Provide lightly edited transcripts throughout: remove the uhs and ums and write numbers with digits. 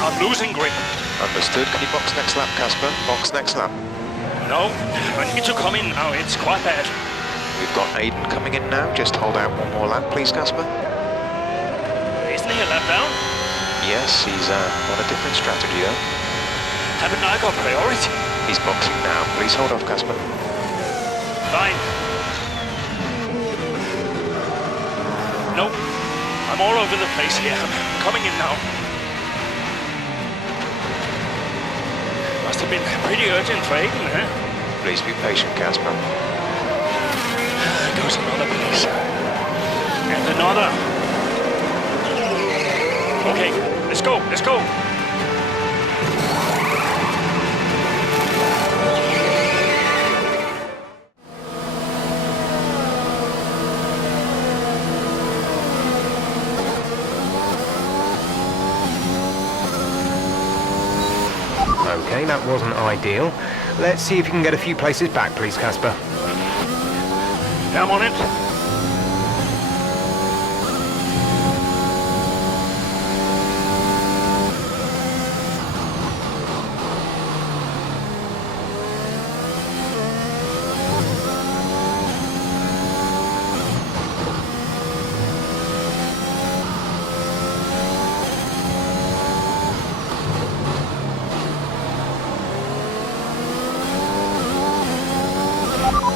I'm losing grip. Understood. Can you box next lap, Casper? Box next lap. No, I need to come in now. It's quite bad. We've got Aiden coming in now. Just hold out one more lap, please, Casper. Isn't he a lap down? Yes, he's on a different strategy, though. Haven't I got priority? He's boxing now. Please hold off, Casper. Fine. Nope. I'm all over the place here. I'm coming in now. Must have been pretty urgent for Aiden, huh? Please be patient, Casper. There goes another place. And another. Okay, let's go, let's go. Okay, that wasn't ideal. Let's see if you can get a few places back, please, Casper. I'm on it.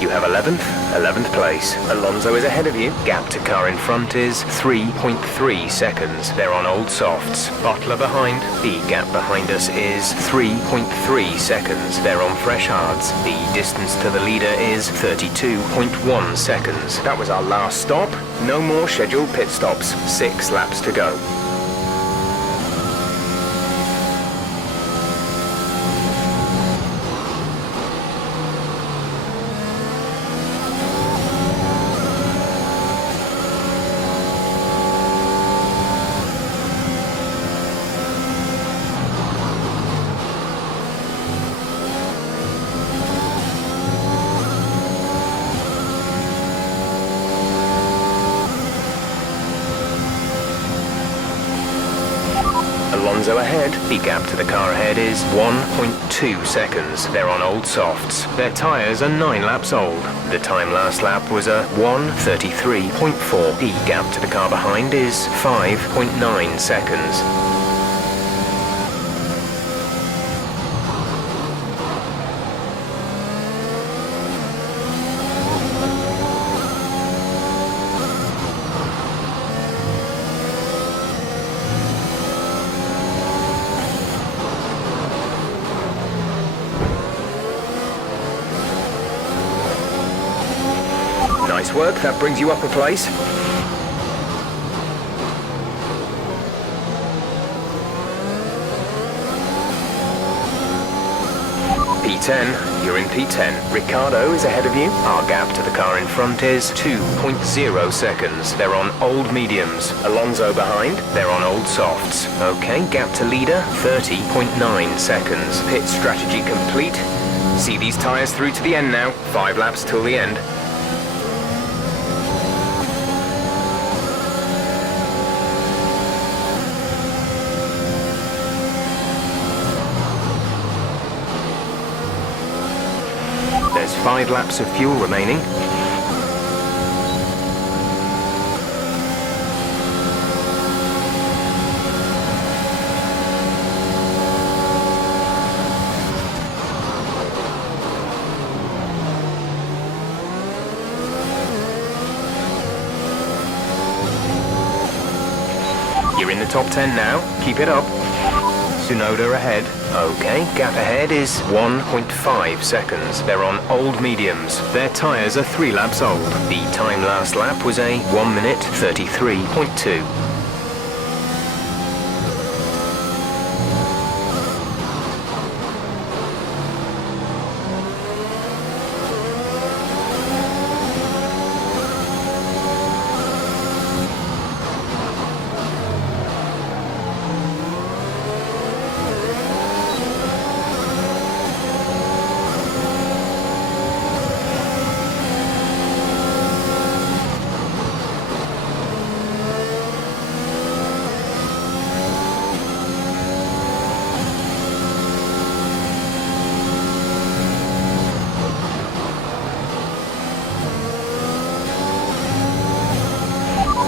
You have 11th place. Alonso is ahead of you. Gap to car in front is 3.3 seconds. They're on old softs. Bottler behind. The gap behind us is 3.3 seconds. They're on fresh hards. The distance to the leader is 32.1 seconds. That was our last stop. No more scheduled pit stops. 6 laps to go. Alonso ahead. The gap to the car ahead is 1.2 seconds. They're on old softs. Their tyres are 9 laps old. The time last lap was a 1:33.4. The gap to the car behind is 5.9 seconds. Nice work, that brings you up a place. P10, you're in P10. Ricardo is ahead of you. Our gap to the car in front is 2.0 seconds. They're on old mediums. Alonso behind, they're on old softs. Okay, gap to leader, 30.9 seconds. Pit strategy complete. See these tyres through to the end now. 5 laps till the end. There's 5 laps of fuel remaining. You're in the top 10 now. Keep it up. Tsunoda ahead. Okay, gap ahead is 1.5 seconds. They're on old mediums. Their tyres are 3 laps old. The time last lap was a 1:33.2.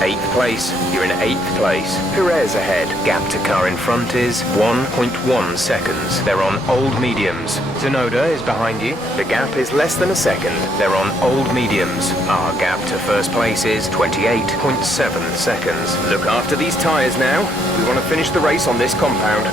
8th place. You're in 8th place. Perez ahead. Gap to car in front is 1.1 seconds. They're on old mediums. Tsunoda is behind you. The gap is less than a second. They're on old mediums. Our gap to first place is 28.7 seconds. Look after these tyres now. We want to finish the race on this compound.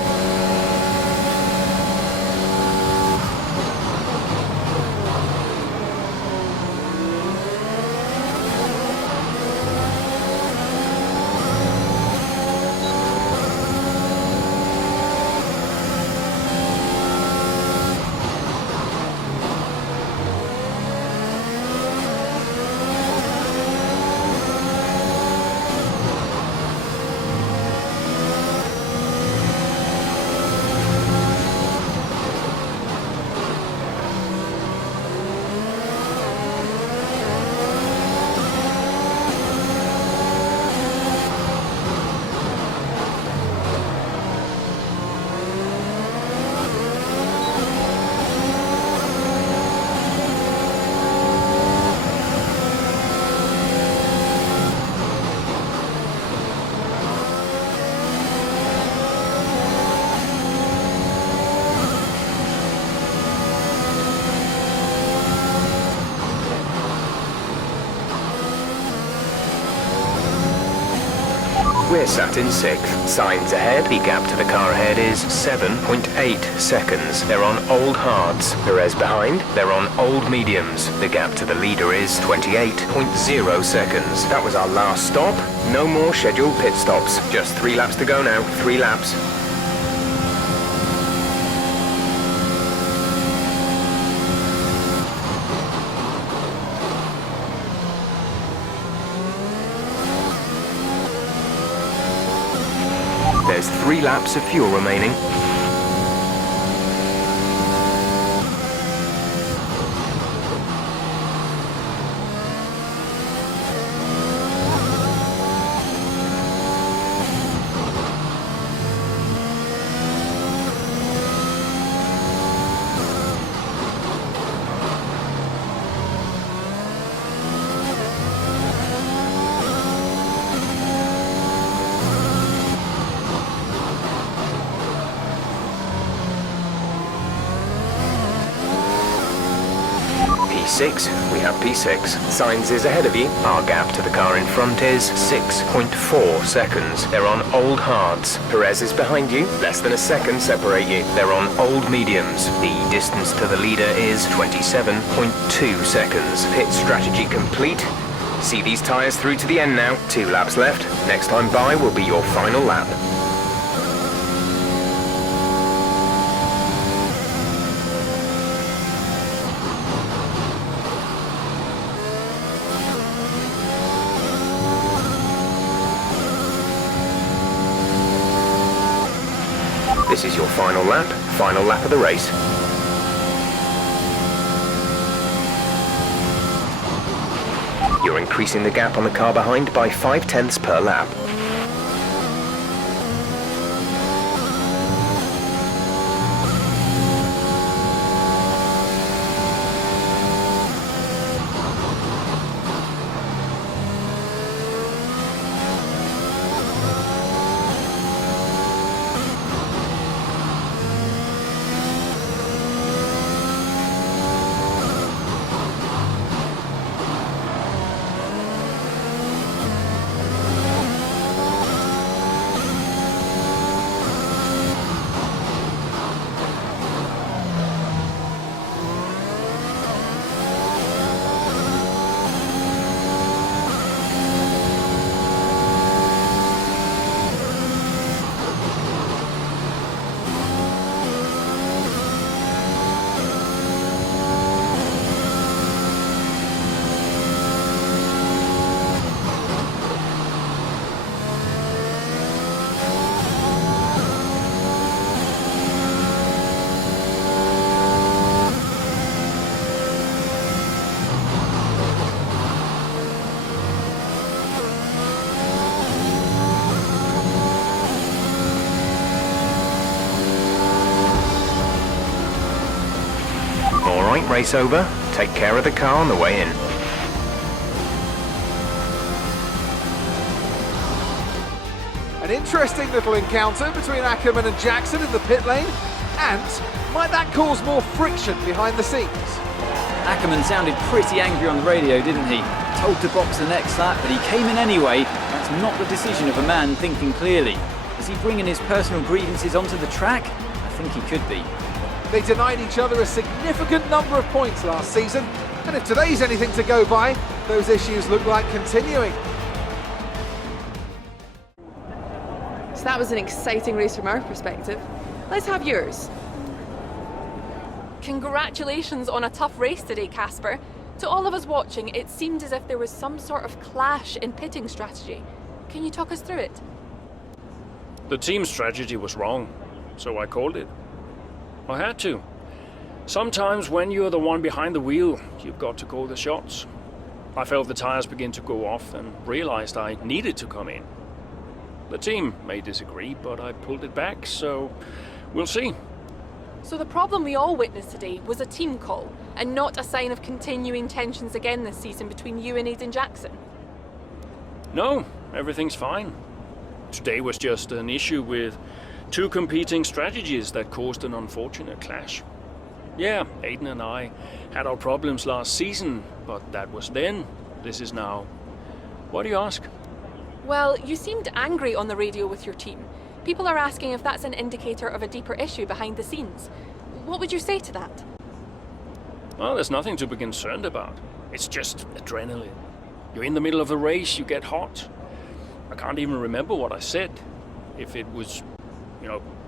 We're sat in 6th. Signs ahead. The gap to the car ahead is 7.8 seconds. They're on old hards. Perez behind. They're on old mediums. The gap to the leader is 28.0 seconds. That was our last stop. No more scheduled pit stops. Just 3 laps to go now. 3 laps. There's 3 laps of fuel remaining. P6. We have P6. Signs is ahead of you. Our gap to the car in front is 6.4 seconds. They're on old hards. Perez is behind you. Less than a second separate you. They're on old mediums. The distance to the leader is 27.2 seconds. Pit strategy complete. See these tyres through to the end now. 2 laps left. Next time by will be your final lap. This is your final lap of the race. You're increasing the gap on the car behind by 0.5 per lap. Race over. Take care of the car on the way in. An interesting little encounter between Akkerman and Jackson in the pit lane, and might that cause more friction behind the scenes? Ackerman sounded pretty angry on the radio, didn't he? Told to box the next lap, but he came in anyway. That's not the decision of a man thinking clearly. Is he bringing his personal grievances onto the track? I think he could be. They denied each other a significant number of points last season, and if today's anything to go by, those issues look like continuing. So that was an exciting race from our perspective. Let's have yours. Congratulations on a tough race today, Casper. To all of us watching, it seemed as if there was some sort of clash in pitting strategy. Can you talk us through it? The team strategy was wrong, so I called it. I had to. Sometimes when you're the one behind the wheel, you've got to call the shots. I felt the tires begin to go off and realized I needed to come in. The team may disagree, but I pulled it back, so we'll see. So the problem we all witnessed today was a team call, and not a sign of continuing tensions again this season between you and Aiden Jackson? No, everything's fine. Today was just an issue with two competing strategies that caused an unfortunate clash. Yeah, Aiden and I had our problems last season, but that was then. This is now. Why do you ask? Well, you seemed angry on the radio with your team. People are asking if that's an indicator of a deeper issue behind the scenes. What would you say to that? Well, there's nothing to be concerned about. It's just adrenaline. You're in the middle of a race, you get hot. I can't even remember what I said. If it was,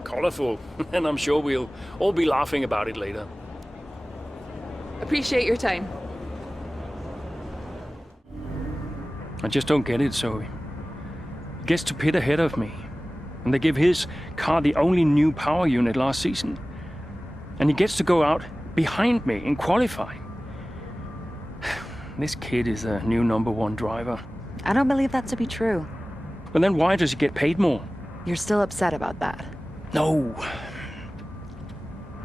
colorful, then I'm sure we'll all be laughing about it later. Appreciate your time. I just don't get it, Zoe. He gets to pit ahead of me, and they give his car the only new power unit last season. And he gets to go out behind me in qualifying. This kid is a new #1 driver. I don't believe that to be true. But then why does he get paid more? You're still upset about that. No.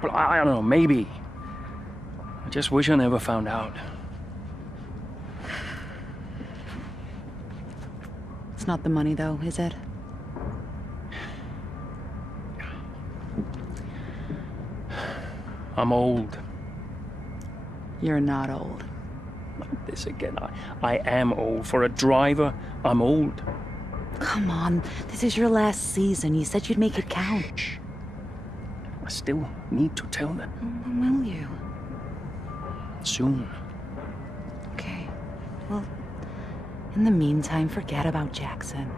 Well, I don't know, maybe. I just wish I never found out. It's not the money, though, is it? I'm old. You're not old. Like this again. I am old. For a driver, I'm old. Come on, this is your last season. You said you'd make it count. I still need to tell them. When will you? Soon. Okay. Well, in the meantime, forget about Jackson.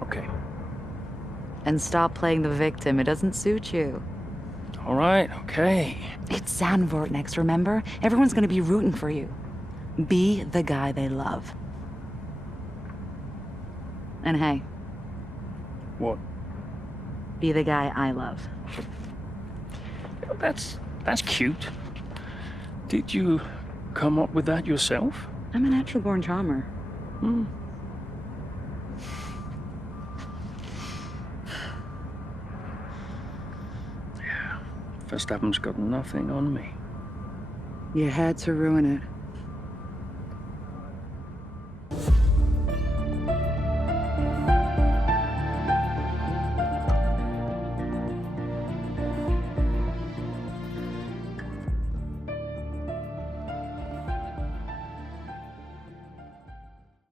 Okay. And stop playing the victim. It doesn't suit you. All right, okay. It's Zandvoort next, remember? Everyone's gonna be rooting for you. Be the guy they love. And hey. What? Be the guy I love. That's cute. Did you come up with that yourself? I'm a natural-born charmer. Hmm. Yeah. Verstappen's got nothing on me. You had to ruin it.